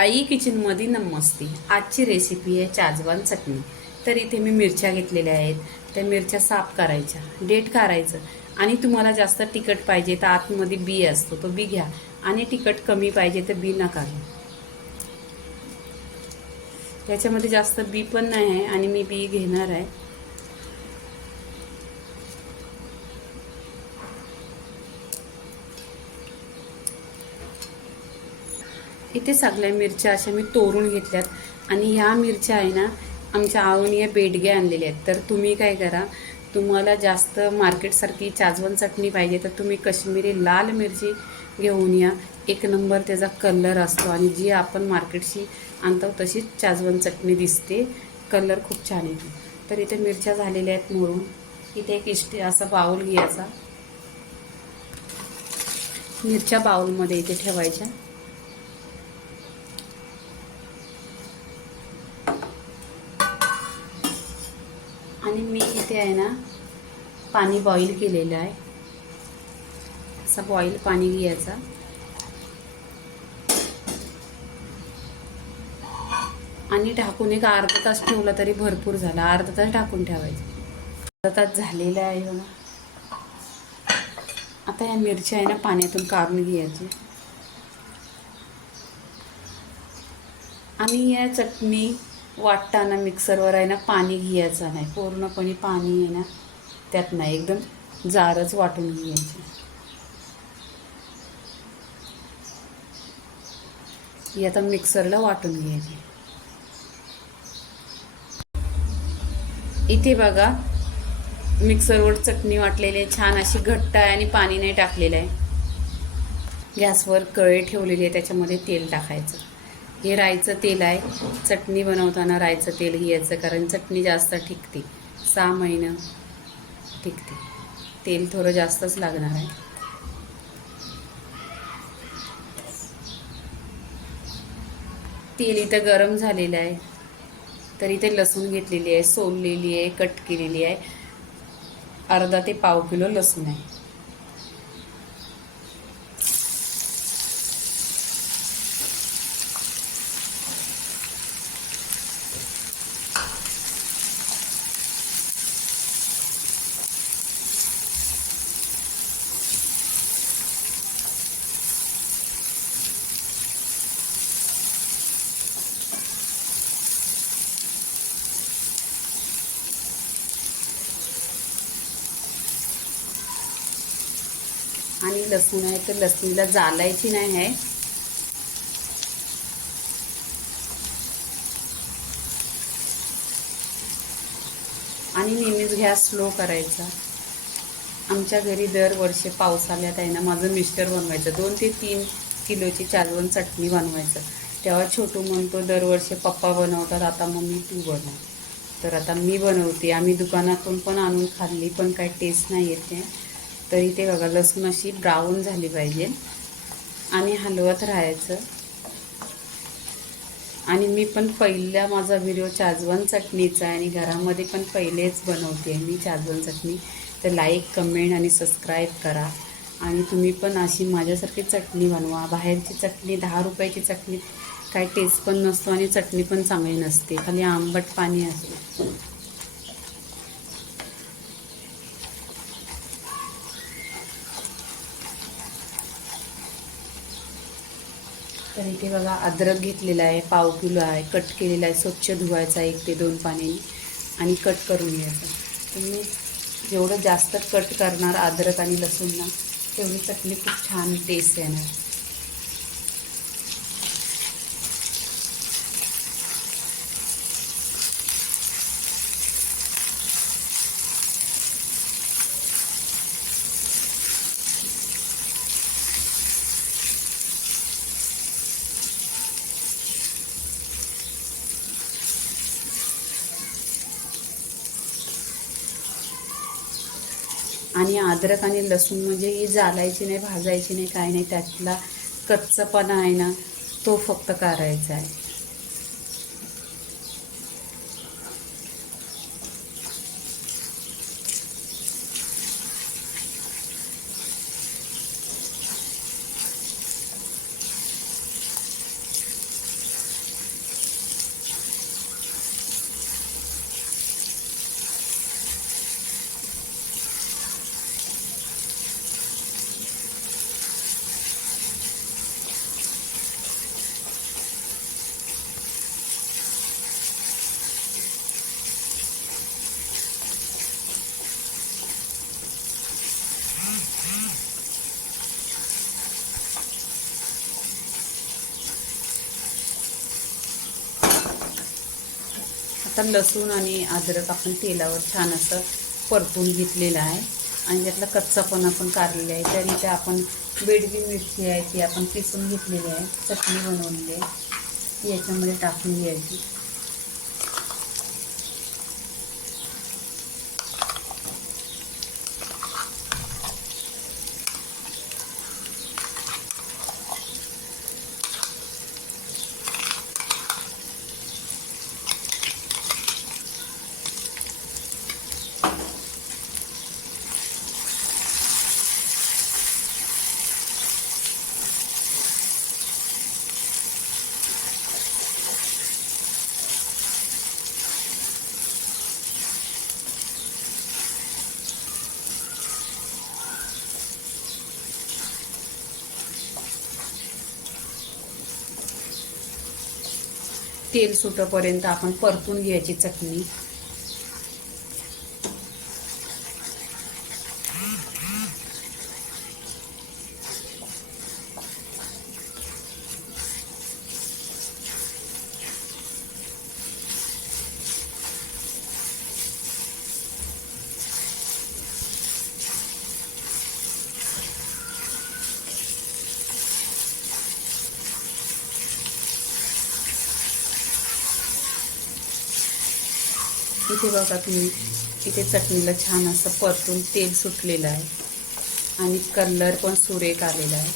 आई किचनमध्ये नमस्ते. आजची रेसिपी आहे चाजवान चटणी. तर इथे मी मिरच्या घेतलेल्या आहेत. त्या मिरच्या साफ करायच्या. डेट काढायचं आणि तुम्हाला जास्त तिखट पाहिजे तर आतमध्ये बी असतो तो बी घ्या. आणि तिखट कमी पाहिजे तर बी नका घ्या. त्याच्यामध्ये जास्त बी पण नाही आहे आणि मी बी घेणार आहे. इथे सगळ्या मिरच्या अशा मी तोरून घेतल्यात. आणि ह्या मिरच्या आहे ना आमच्या आवणी या बेडगे आणलेल्या आहेत. तर तुम्ही काय करा तुम्हाला जास्त मार्केटसारखी चाजवण चटणी पाहिजे तर तुम्ही कश्मीरी लाल मिरची घेऊन या. एक नंबर त्याचा कलर असतो आणि जी आपण मार्केटशी आणतो तशीच चाजवण चटणी दिसते. कलर खूप छान येतो. तर इथे मिरच्या झालेल्या आहेत मोरून इथे एक इष्टी असा बाऊल घ्यायचा. मिरच्या बाऊलमध्ये इथे ठेवायच्या. आणि मी इथे आहे ना पाणी बॉईल केलेलं आहे. असं बॉईल पाणी घ्यायचा. आणि टाकून एक अर्धा तास ठेवला तरी भरपूर झाला. अर्धा तास टाकून ठेवायचं. अर्धा तास झालेला आहे बघा. आता या मिरच्या आहे ना पाण्यातून काढून घ्यायची. आणि या चटणी वाटताना मिक्सरवर आहे ना पाणी घ्यायचं नाही. पूर्णपणे पाणी आहे ना त्यात नाही. एकदम जारच वाटून घ्यायची. ही आता मिक्सरला वाटून घ्यायची. इथे बघा मिक्सरवर चटणी वाटलेली आहे. छान अशी घट्ट आहे आणि पाणी नाही टाकलेलं आहे. गॅसवर कळे ठेवलेली आहे त्याच्यामध्ये तेल टाकायचं. हे रायचं तेल आहे. चटणी बनवताना रायचं तेल घ्यायचं कारण चटणी जास्त टिकते. सहा महिनं टिकते. तेल थोडं जास्तच लागणार आहे. तेल इथं गरम झालेलं आहे. तर इथे लसूण घेतलेली आहे सोललेली आहे कट केलेली आहे. अर्धा ते पाव किलो लसूण आहे. आपली लसूण आहे तर लसणीला जालायची नाही आहे. आणि नेहमीच गॅस स्लो करायचा. आमच्या घरी दरवर्षी पावसाळ्यात आहे ना माझं मिस्टर बनवायचं. दोन ते तीन किलोची चालवण चटणी बनवायचं. तेव्हा छोटू म्हणतो दरवर्षी पप्पा बनवतात आता मम्मी तू बनव. तर आता मी बनवते. आम्ही दुकानातून पण आणून खाल्ली पण काही टेस्ट नाही येते तरी ते बघा लसूण अशी ब्राऊन झाली पाहिजे. आणि हलवत राहायचं. आणि मी पण पहिला माझा व्हिडिओ चाजवन चटणीचा आहे आणि घरामध्ये पण पहिलेच बनवते मी चाजवन चटणी. तर लाईक कमेंट आणि सबस्क्राईब करा. आणि तुम्ही पण अशी माझ्यासारखी चटणी बनवा. बाहेरची चटणी दहा रुपयाची चटणी काय टेस्ट पण नसतो आणि चटणी पण चांगली नसते. खाली आंबट पाणी असते तर इथे बघा अद्रक घेतलेला आहे पाव किलो आहे कट केलेला आहे स्वच्छ धुवायचा एक ते दोन पाण्याने आणि कट करून घ्यायचं. तुम्ही जेवढं जास्त कट करणार अद्रक आणि लसूण ना तेवढी चटणी खूप छान टेस्ट येणार. आणि अद्रक आणि लसूण म्हणजे ही जालायची नाही भाजायची नाही काय नाही त्यातला कच्चापणा आहे ना तो फक्त काढायचा आहे. आता लसूण आणि अद्रक आपण तेलावर छान असं परतून घेतलेलं आहे. आणि त्यातला कच्चा पण आपण काढलेला आहे. तर इथे आपण बेडगी मिरची आहे ती आपण पिसून घेतलेली आहे. चटणी बनवलेली आहे. ती याच्यामध्ये टाकून घ्यायची. तेल सुटपर्यंत आपण परतून घ्यायची चटणी. इथे बघा तुम्ही इथे चटणीला छान असं परतून तेल सुटलेलं आहे. आणि कलर पण सुरेख आलेला आहे.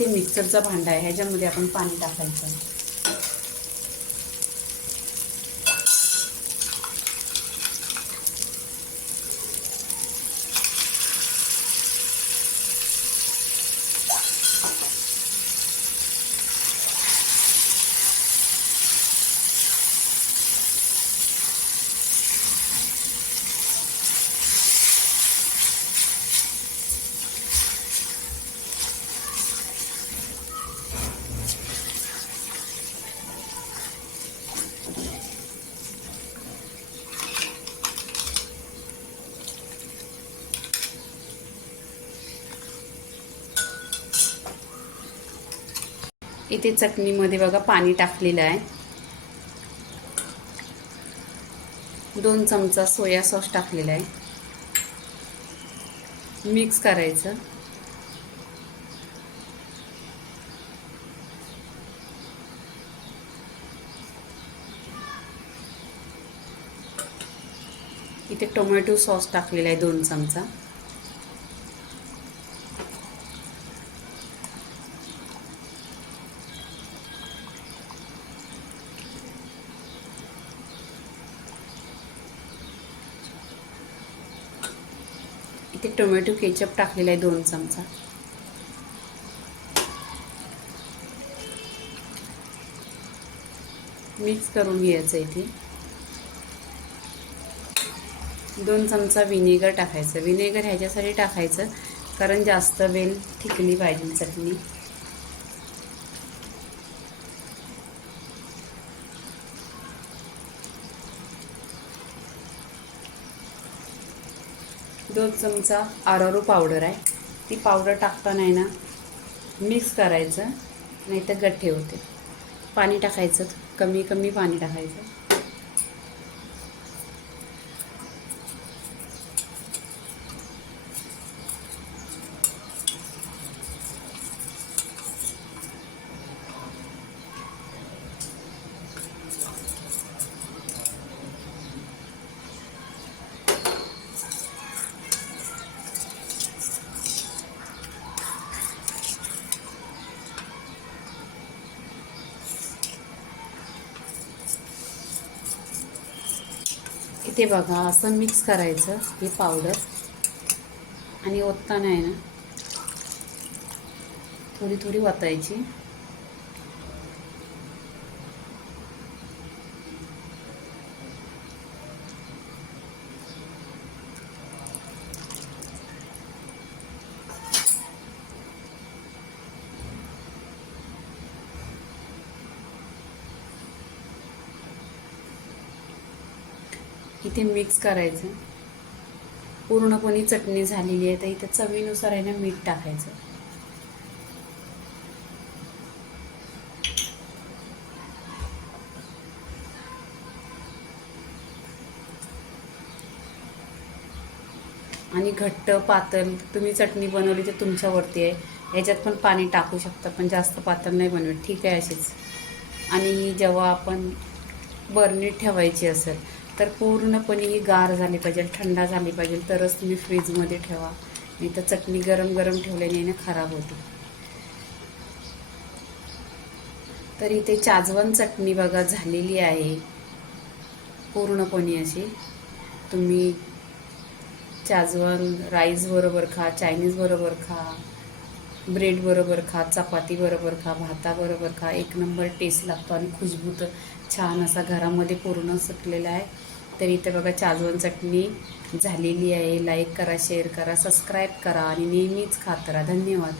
इथे मिक्सरचा भांडा आहे ह्याच्यामध्ये आपण पाणी टाकायचं. इथे चटणीमध्ये बघा पाणी टाकलेलं आहे. दोन चमचा सोया सॉस टाकलेला आहे. मिक्स करायचं. इथे टोमॅटो सॉस टाकलेला आहे दोन चमचा. इथे टोमॅटो केचप टाकलेला आहे दोन चमचा. मिक्स करून घ्यायचं इथे. दोन चमचा विनेगर टाकायचं. विनेगर ह्याच्यासाठी टाकायचं कारण जास्त वेल ठिकली पाहिजे चटणी. दोन चमचा आरारो पावडर आहे ती पावडर टाकताना आहे ना मिक्स करायचं नाही तर गठ्ठे होते पाणी टाकायचं कमी कमी पाणी टाकायचं. इथे बघा असं मिक्स करायचं हे पावडर आणि ओतताना आहे ना थोडी थोडी ओतायची इथे मिक्स करायचं. पूर्णपणे चटणी झालेली आहे तर इथे चवीनुसार आहे ना मीठ टाकायचं. आणि घट्ट पातळ तुम्ही चटणी बनवली तर तुमच्यावरती आहे. याच्यात पण पाणी टाकू शकता पण जास्त पातळ नाही बनवत. ठीक आहे अशीच. आणि जेव्हा आपण बर्नीत ठेवायची असेल तर पूर्णपणे ही गार झाली पाहिजे थंडा झाली पाहिजे. तरच तुम्ही फ्रीजमध्ये ठेवा. नाही तर चटणी गरम गरम ठेवल्याने ना खराब होते. तर इथे चाजवन चटणी बघा झालेली आहे. पूर्णपणे अशी. तुम्ही चाजवन राईस बरोबर खा चायनीज बरोबर खा ब्रेड बरोबर खा चपाती बरोबर खा भाताबरोबर खा. एक नंबर टेस्ट लागतो आणि खुशबू तर छान असा घरामध्ये पूर्ण सुटलेला आहे. तर इथे बघा चाजवन चटणी झालेली आहे. लाईक करा शेअर करा सबस्क्राईब करा आणि नेहमीच खात राहा. धन्यवाद.